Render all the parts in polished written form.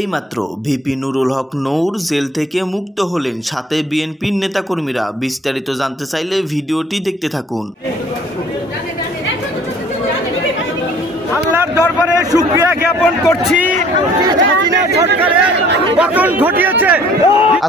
এইমাত্র ভিপি নুরুল হক নূর জেল থেকে মুক্ত হলেন, সাথে বিএনপির নেতাকর্মীরা। বিস্তারিত জানতে চাইলে ভিডিওটি দেখতে থাকুন। আল্লাহর দরবারে শুকরিয়া জ্ঞাপন করছি, হাসিনা সরকারের পতন ঘটিয়েছে।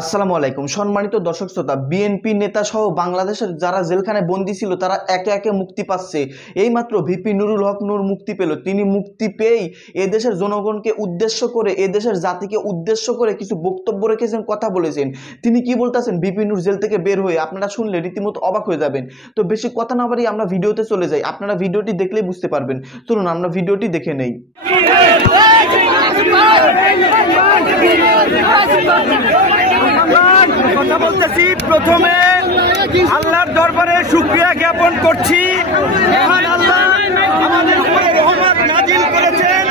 আসসালামু আলাইকুম সম্মানিত দর্শক শ্রোতা, বিএনপি নেতা সহ বাংলাদেশের যারা জেলখানায় বন্দী ছিল তারা একে একে মুক্তি পাচ্ছে। এইমাত্র ভিপি নুরুল হক নূর মুক্তি পেল। তিনি মুক্তি পেয়েই এদেশের জনগণকে উদ্দেশ্য করে, এদেশের জাতিকে উদ্দেশ্য করে কিছু বক্তব্য রেখেছেন, কথা বলেছেন। তিনি কি বলতেছেন ভিপি নূর জেল থেকে বের হয়ে, আপনারা শুনলে রীতিমতো অবাক হয়ে যাবেন। তো বেশি কথা না বাড়িয়ে আমরা ভিডিওতে চলে যাই, আপনারা ভিডিওটি দেখলেই বুঝতে পারবেন। চলুন আমরা ভিডিওটি দেখে নেই। কথা বলতেছি, প্রথমে আল্লাহর দরবারে শুকরিয়া জ্ঞাপন করছি, আল্লাহ আমাদের উপরে রহমত নাজিল করেছেন,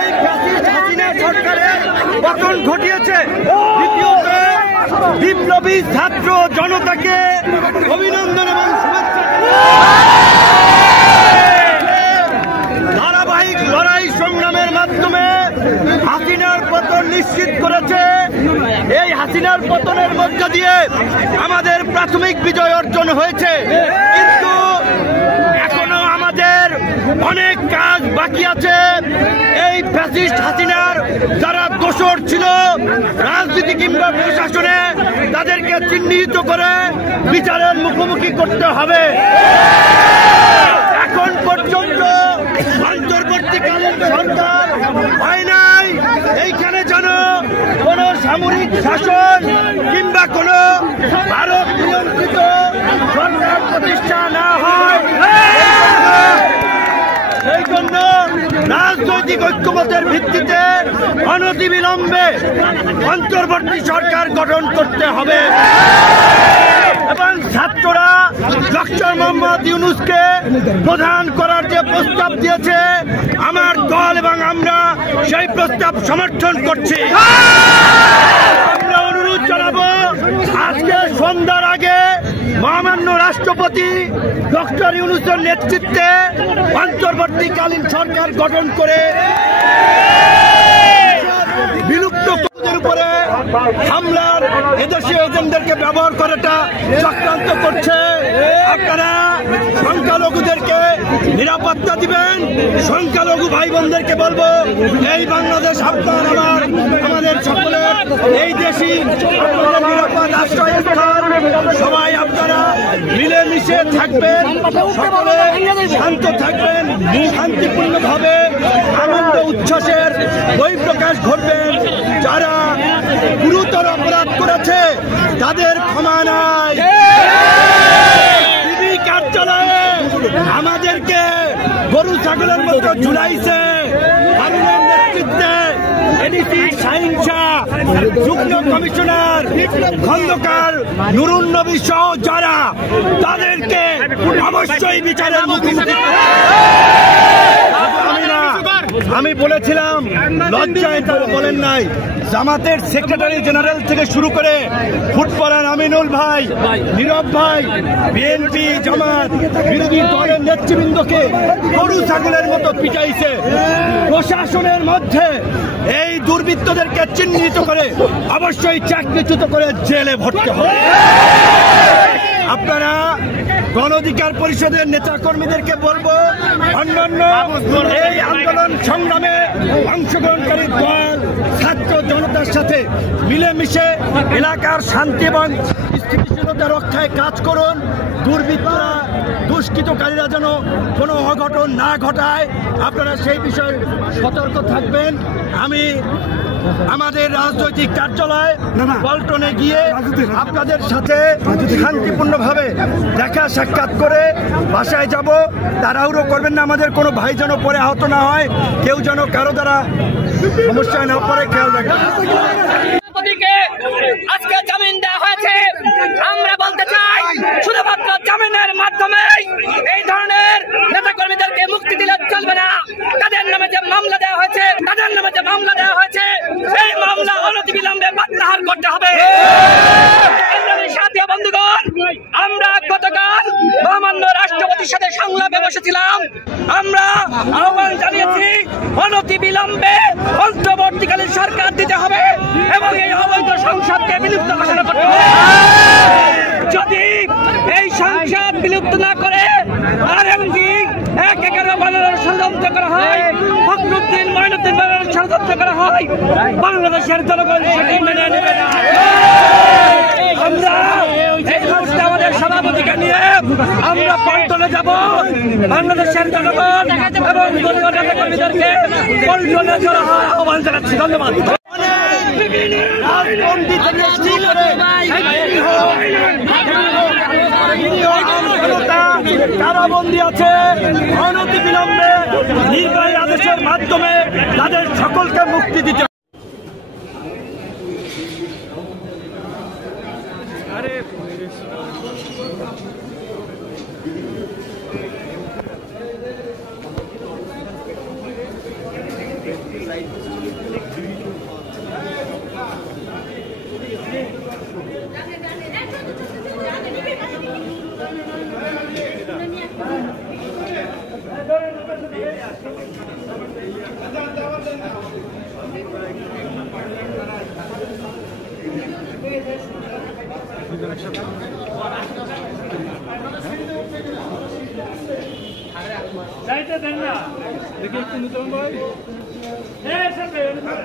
এই ফ্যাসিস্ট হাসিনা সরকারের পতন ঘটিয়েছে। দ্বিতীয়ত বিপ্লবী ছাত্র জনতাকে অভিনন্দন এবং শুভেচ্ছা। ধারাবাহিক লড়াই সংগ্রামের মাধ্যমে হাসিনার পতন নিশ্চিত করেছে। এই হাসিনার পতনের মধ্য দিয়ে আমাদের প্রাথমিক বিজয় অর্জন হয়েছে, কিন্তু এখনো আমাদের অনেক কাজ বাকি আছে। এই ফ্যাসিস্ট হাসিনার যারা দোষর ছিল রাজনীতি কিংবা প্রশাসনে, তাদেরকে চিহ্নিত করে বিচারের মুখোমুখি করতে হবে। এখন পর্যন্ত অন্তর্বর্তীকালীন সরকার হয় নাই, এইখানে যেন কোন সামরিক শাসন কিংবা কোন ভারত নিয়ন্ত্রিত সরকার প্রতিষ্ঠা না হয়। সেই জন্য রাজনৈতিক ঐক্যমতের ভিত্তিতে অনতিবিলম্বে অন্তর্বর্তী সরকার গঠন করতে হবে এবং ছাত্ররা ডক্টর মোহাম্মদ ইউনূসকে প্রধান করার যে প্রস্তাব দিয়েছে, আমার দল এবং আমরা সেই প্রস্তাব সমর্থন করছি। আমরা অনুরোধ জানাবো, আজকে সন্ধ্যার আগে মহামান্য রাষ্ট্রপতি ডক্টর ইউনূসের নেতৃত্বে অন্তর্বর্তীকালীন সরকার গঠন করে বিলুপ্ত পদের উপরে হামলার এদেশীয় এজেন্টদেরকে ব্যবহার করাটা চক্রান্ত করছে। আপনারা সংখ্যালঘুদেরকে নিরাপত্তা দিবেন। সংখ্যালঘু ভাই বোনদেরকে বলবো, এই বাংলাদেশ আপনার আমার, আমাদের সকলের, এই দেশই আপনাদের নিরাপদ আশ্রয়স্থল। সবাই আপনারা মিলেমিশে থাকবেন, সকলে শান্ত থাকবেন, শান্তিপূর্ণভাবে আনন্দ উচ্ছ্বাসের বহিঃপ্রকাশ ঘটবেন। যারা গুরুতর অপরাধ করেছে তাদের ক্ষমা নাই। টিভি কার্যালয়ে আমাদেরকে গরু ছাগলের মতো ঝুলাইছে। হারুনের নেতৃত্বে এডিসি শাহীন শাহ, যুগ্ম কমিশনার খন্দকার নুরুন নবী সহ যারা, তাদেরকে অবশ্যই বিচারের মুখোমুখি। আমি বলেছিলাম, লজ্জায় তারা বলেন নাই। জামাতের সেক্রেটারি জেনারেল থেকে শুরু করে ফুটবলার আমিনুল ভাই, নীরব ভাই, বিএনপি জামাত বিরোধী দলের নেতৃবৃন্দকে গরু ছাগলের মতো পিটাইছে। প্রশাসনের মধ্যে এই দুর্বৃত্তদেরকে চিহ্নিত করে অবশ্যই চাকরিচ্যুত করে জেলে ভরতে হবে। আপনারা গণ অধিকার পরিষদের নেতা কর্মীদেরকে বলবো, অন্যান্য এই আন্দোলন সংগ্রামে অংশগ্রহণকারী দল, ছাত্র জনতার সাথে মিলেমিশে এলাকার শান্তি এবং স্থিতিশীলতা রক্ষায় কাজ করুন। দুর্বৃত্তরা, দুষ্কৃতকারীরা যেন কোনো অঘটন না ঘটায়, আপনারা সেই বিষয়ে সতর্ক থাকবেন। আমি আমাদের রাজনৈতিক কার্যালয় পল্টনে গিয়ে আপনাদের সাথে শান্তিপূর্ণভাবে দেখা সাক্ষাৎ করে বাসায় যাব। তাড়াহুড়ো করবেন না, আমাদের কোনো ভাই যেন পরে আহত না হয়, কেউ যেন কারো দ্বারা সমস্যায় না পড়ে, খেয়াল রাখবেন। আজকে জামিন দেওয়া হয়েছে। আমরা বলতে চাই, শুধুমাত্র জামিনের মাধ্যমে এই ধরনের নেতা কর্মীদেরকে মুক্তি দিলে চলবে না। তাদের নামে যে মামলা দেওয়া হয়েছে, সেই মামলা অনতিবিলম্বে প্রত্যাহার করতে হবে। সাথী বন্ধুগণ, আমরা গতকাল মহামান্য রাষ্ট্রপতি জাতির সাথে সংলাপে বসেছিলাম। আমরা আহ্বান জানিয়েছি অনতি বিলম্বে অন্তর্বর্তীকালীন সরকার দিতে হবে এবং এই অবৈধ সংসদকে বিলুপ্ত ঘোষণা করতে হবে। যদি এই সংসদ বিলুপ্ত না করে আরএমজি 1-11 বানানোর ষড়যন্ত্র করা হয়, ফখরুদ্দিন মঈনুদ্দিন বানানোর ষড়যন্ত্র করা হয়, বাংলাদেশের জনগণ সেটি মেনে নেবে না। আমরা এই মুহূর্তে আমাদের সভাপতিকে নিয়ে আমরা পল্টনে যাব। বাংলাদেশের জনগণ এবং দলীয় নেতা কর্মীদেরকে পল্টনে জড়ো হওয়ার আহ্বান জানাচ্ছি। ধন্যবাদ। কারাবন্দী আছে, অনতি বিলম্বে নির্বাহী আদেশের মাধ্যমে তাদের সকলকে মুক্তি দিতে। যাইতে দেন না দেখি একটু নতুন ভাই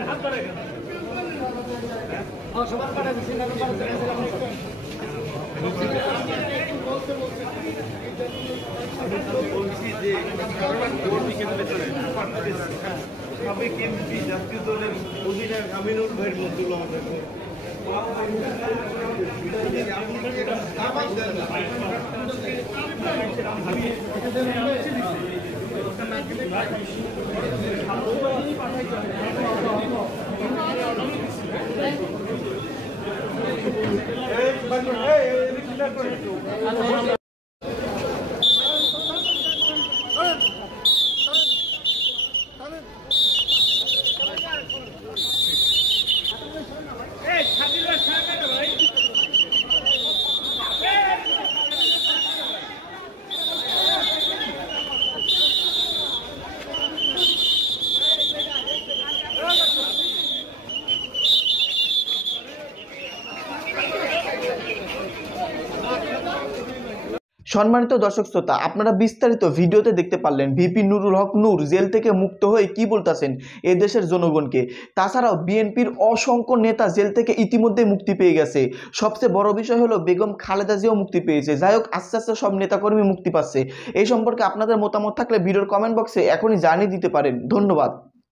হাত ধরে সবার কাটা দিচ্ছি না বলছি যে সাবেক এমপি জাতীয় দলের অধিনায়ক আমিনুল ভাইয়ের মধ্যে আমাদের সম্মানিত দর্শক শ্রোতা, আপনারা বিস্তারিত ভিডিওতে দেখতে পারলেন ভিপি নুরুল হক নূর জেল থেকে মুক্ত হয়ে কি বলতেছেন এদেশের জনগণকে। তাছাড়াও বিএনপির অসংখ্য নেতা জেল থেকে ইতিমধ্যে মুক্তি পেয়ে গেছে। সবচেয়ে বড় বিষয় হলো বেগম খালেদা জিয়াও মুক্তি পেয়েছে। যাই হোক, আস্তে আস্তে সব নেতাকর্মী মুক্তি পাচ্ছে। এই সম্পর্কে আপনাদের মতামত থাকলে ভিডিওর কমেন্ট বক্সে এখনই জানিয়ে দিতে পারেন। ধন্যবাদ।